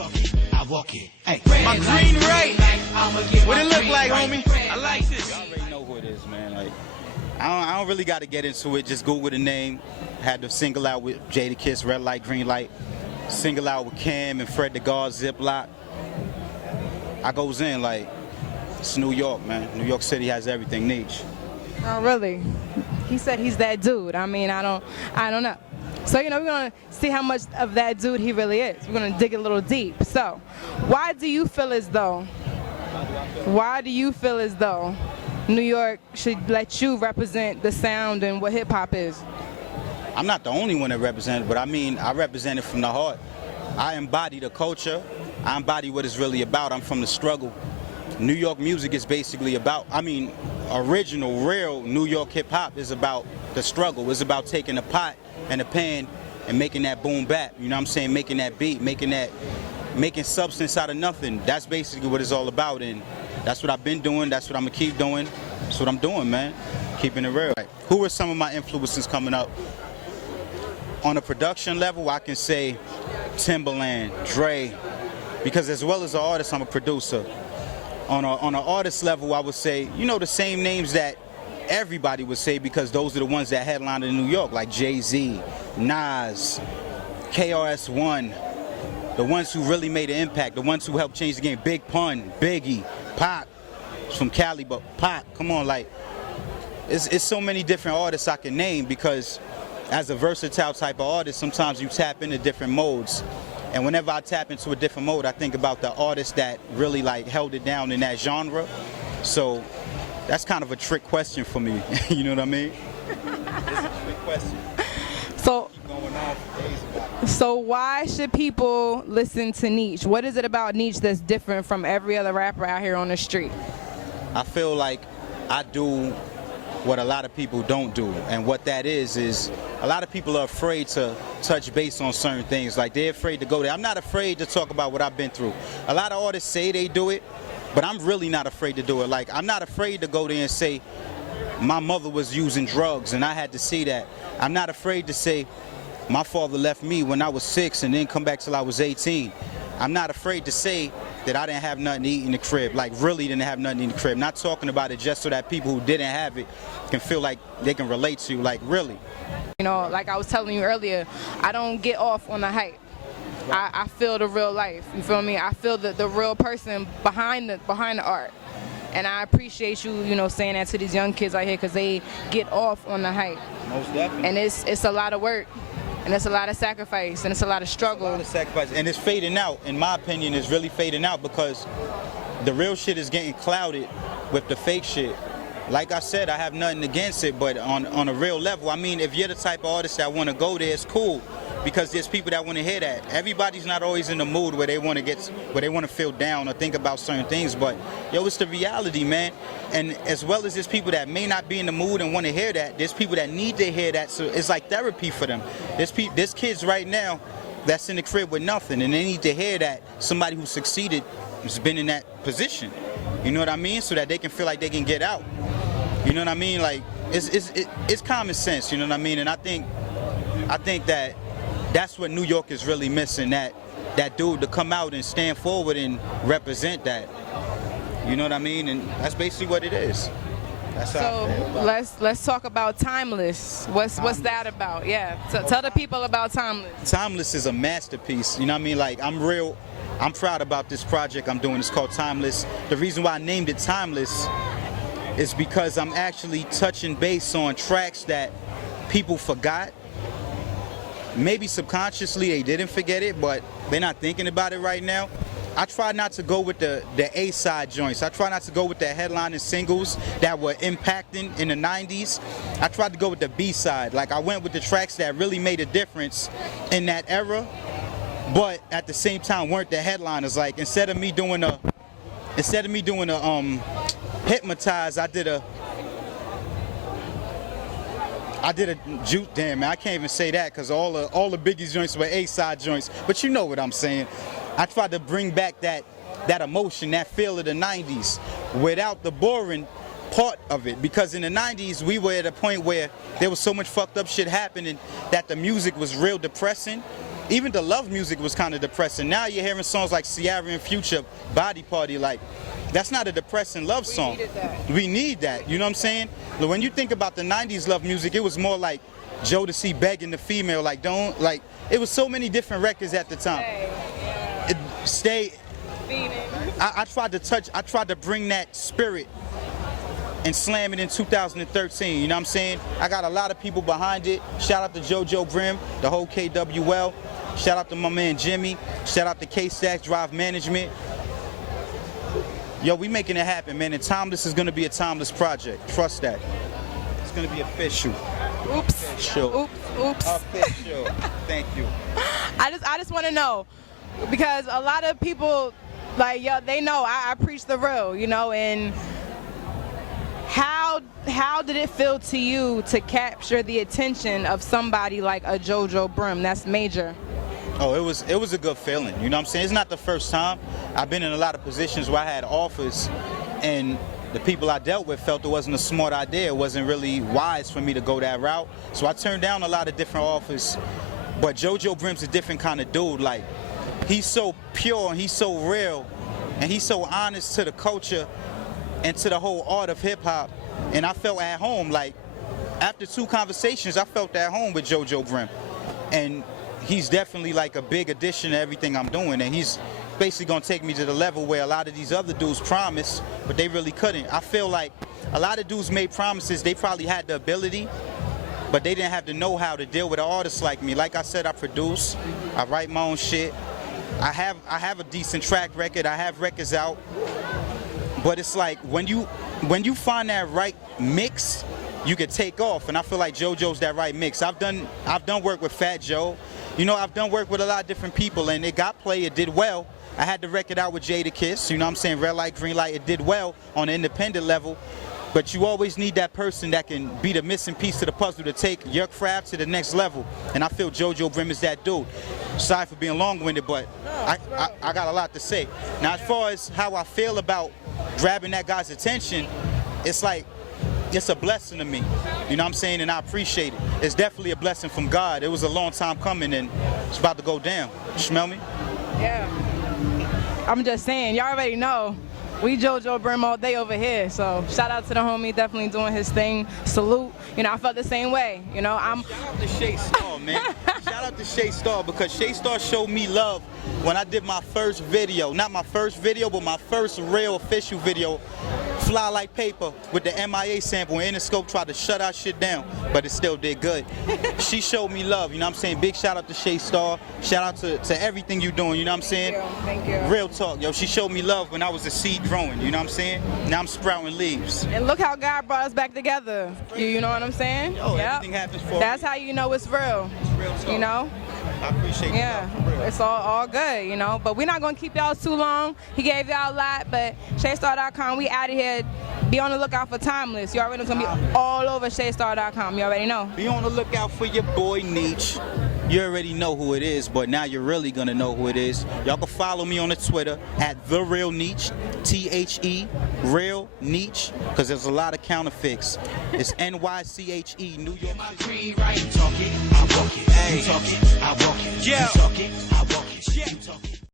talk it, I walk it. Hey, my green ray. What it look like, homie? I like this. Y'all already know who it is, man. Like, I don't really got to get into it. Just Google the name. Had to single out with Jada Kiss, Red Light, Green Light. Single out with Cam and Fred the God, Ziploc. I goes in like, it's New York, man. New York City has everything, Nyche. Oh, really? He said he's that dude. I mean, I don't know. So, we're going to see how much of that dude he really is. We're going to dig a little deep. So, why do you feel as though New York should let you represent the sound and what hip-hop is? I'm not the only one that represents it, but I mean, I represent it from the heart. I embody the culture. I embody what it's really about. I'm from the struggle. New York music is basically about, original, real New York hip-hop is about the struggle. It's about taking a pot and a pan and making that boom bap, you know what I'm saying? Making that beat, making substance out of nothing. That's basically what it's all about, and that's what I've been doing. That's what I'm gonna keep doing. That's what I'm doing, man. Keeping it real. Who are some of my influences coming up? On a production level, I can say Timbaland, Dre, because as well as an artist, I'm a producer. On an artist level, I would say, the same names that everybody would say, because those are the ones that headline in New York, like Jay-Z, Nas, KRS-One, the ones who really made an impact, the ones who helped change the game. Big Pun, Biggie, Pac, from Cali, but Pac, come on, like, it's so many different artists I can name, because as a versatile type of artist, sometimes you tap into different modes. And whenever I tap into a different mode, I think about the artists that really held it down in that genre. So that's kind of a trick question for me. You know what I mean? It's a trick question. So why should people listen to Nyche? What is it about Nyche that's different from every other rapper out here on the street? I feel like I do what a lot of people don't do, and what that is a lot of people are afraid to touch base on certain things. Like, they're afraid to go there. I'm not afraid to talk about what I've been through. A lot of artists say they do it, but I'm really not afraid to do it. Like, I'm not afraid to go there and say my mother was using drugs and I had to see that. I'm not afraid to say my father left me when I was 6 and then come back till I was 18. I'm not afraid to say that I didn't have nothing to eat in the crib, like really didn't have nothing in the crib. Not talking about it just so that people who didn't have it can feel like they can relate to you, like really. Like I was telling you earlier, I don't get off on the hype. I feel the real life, you feel me? I feel the real person behind the art. And I appreciate you, saying that to these young kids out here, because they get off on the hype. Most definitely. And it's a lot of work. And it's a lot of sacrifice, and it's a lot of struggle. It's a lot of sacrifice, and it's fading out. In my opinion, it's really fading out, because the real shit is getting clouded with the fake shit. Like I said, I have nothing against it, but on a real level, if you're the type of artist that want to go there, it's cool, because there's people that want to hear that. Everybody's not always in the mood where they want to feel down or think about certain things, but it's the reality, man. And as well as there's people that may not be in the mood and want to hear that, there's people that need to hear that, so it's like therapy for them. There's kids right now that's in the crib with nothing, and they need to hear that somebody who succeeded has been in that position. You know what I mean? So that they can feel like they can get out. You know what I mean? Like, it's common sense, you know what I mean? And I think that that's what New York is really missing, that dude to come out and stand forward and represent that. You know what I mean? And that's basically what it is. That's how I feel about it. Let's talk about Timeless. What's that about? Yeah. So tell the people about Timeless. Timeless is a masterpiece. You know what I mean? Like, I'm proud about this project I'm doing. It's called Timeless. The reason why I named it Timeless is because I'm actually touching base on tracks that people forgot. Maybe subconsciously they didn't forget it, but they're not thinking about it right now. I try not to go with the A-side joints. I try not to go with the headlining singles that were impacting in the 90s. I tried to go with the B-side. Like, I went with the tracks that really made a difference in that era, but at the same time weren't the headliners. Like, instead of me doing a Hypnotize, I did a juke. Damn, man, I can't even say that, because all the Biggie's joints were A-side joints. But you know what I'm saying. I tried to bring back that emotion, that feel of the 90s, without the boring part of it. Because in the 90s, we were at a point where there was so much fucked up shit happening that the music was real depressing. even the love music was kind of depressing. Now you're hearing songs like Ciara and Future, Body Party, like, that's not a depressing love song. We need that, you know what I'm saying? But when you think about the 90s love music, it was more like Jodeci begging the female, like, don't, like, it was so many different records at the time. Stay. I tried to bring that spirit and slam it in 2013, you know what I'm saying? I got a lot of people behind it. Shout out to JoJo Brim, the whole KWL. Shout out to my man Jimmy. Shout out to K-Stacks Drive Management. Yo, we making it happen, man, and Timeless is gonna be a timeless project. Trust that. It's gonna be official. Oops. Official. Oops. Official. Thank you. I just want to know, because a lot of people, like, yo, they know I preach the real, you know, and how did it feel to you to capture the attention of somebody like a JoJo Brim? That's major. Oh, it was a good feeling. You know what I'm saying? It's not the first time. I've been in a lot of positions where I had offers and the people I dealt with felt it wasn't a smart idea. It wasn't really wise for me to go that route. So I turned down a lot of different offers. But JoJo Brim's a different kind of dude. Like, he's so pure and he's so real and he's so honest to the culture and to the whole art of hip hop. And I felt at home. Like, after 2 conversations, I felt at home with JoJo Brim. And he's definitely like a big addition to everything I'm doing, and he's basically gonna take me to the level where a lot of these other dudes promised, but they really couldn't. I feel like a lot of dudes made promises, they probably had the ability, but they didn't have the know-how to deal with an artist like me. Like I said, I produce, I write my own shit, I have a decent track record, I have records out, but it's like when you find that right mix, you could take off, and I feel like JoJo's that right mix. I've done work with Fat Joe, you know, I've done work with a lot of different people, and it got play, it did well. I had the record out with Jadakiss, you know what I'm saying, Red Light, Green Light, it did well on an independent level, but you always need that person that can be the missing piece to the puzzle to take your craft to the next level, and I feel JoJo Brim is that dude. Sorry for being long-winded, but I got a lot to say. Now, as far as how I feel about grabbing that guy's attention, it's like, it's a blessing to me, you know what I'm saying, and I appreciate it. It's definitely a blessing from God. It was a long time coming, and it's about to go down. You smell me? Yeah. I'm just saying, y'all already know, we JoJo Brim all day over here, so shout out to the homie, definitely doing his thing. Salute. You know, I felt the same way, you know. Shout out to Shay Star, man. Shout out to Shay Star, because Shay Star showed me love when I did my first video. Not my first video, but my first real official video, Fly Like Paper, with the MIA sample. Interscope tried to shut our shit down, but it still did good. She showed me love, you know what I'm saying? Big shout out to Shay Star. Shout out to everything you doing, you know what I'm saying? Thank you. Real talk, yo. She showed me love when I was a seed growing, you know what I'm saying? Now I'm sprouting leaves. And look how God brought us back together. You know what I'm saying? Yo, everything happens for That's me. how you know it's real. It's real talk. You know? I appreciate Yeah, you, for real. it's all good, you know. But we're not gonna keep y'all too long. He gave y'all a lot, but ShayStar.com, we out of here. Be on the lookout for Timeless. You already know it's gonna be all over ShayStar.com. You already know. Be on the lookout for your boy Nyche. You already know who it is, but now you're really gonna know who it is. Y'all can follow me on the Twitter at @TheRealNyche, THE, Real Nyche, because there's a lot of counterfeits. It's NYCHE, New York City. Talk it, I walk it. You talk it, I walk it. You talk it, I walk it. You talk it.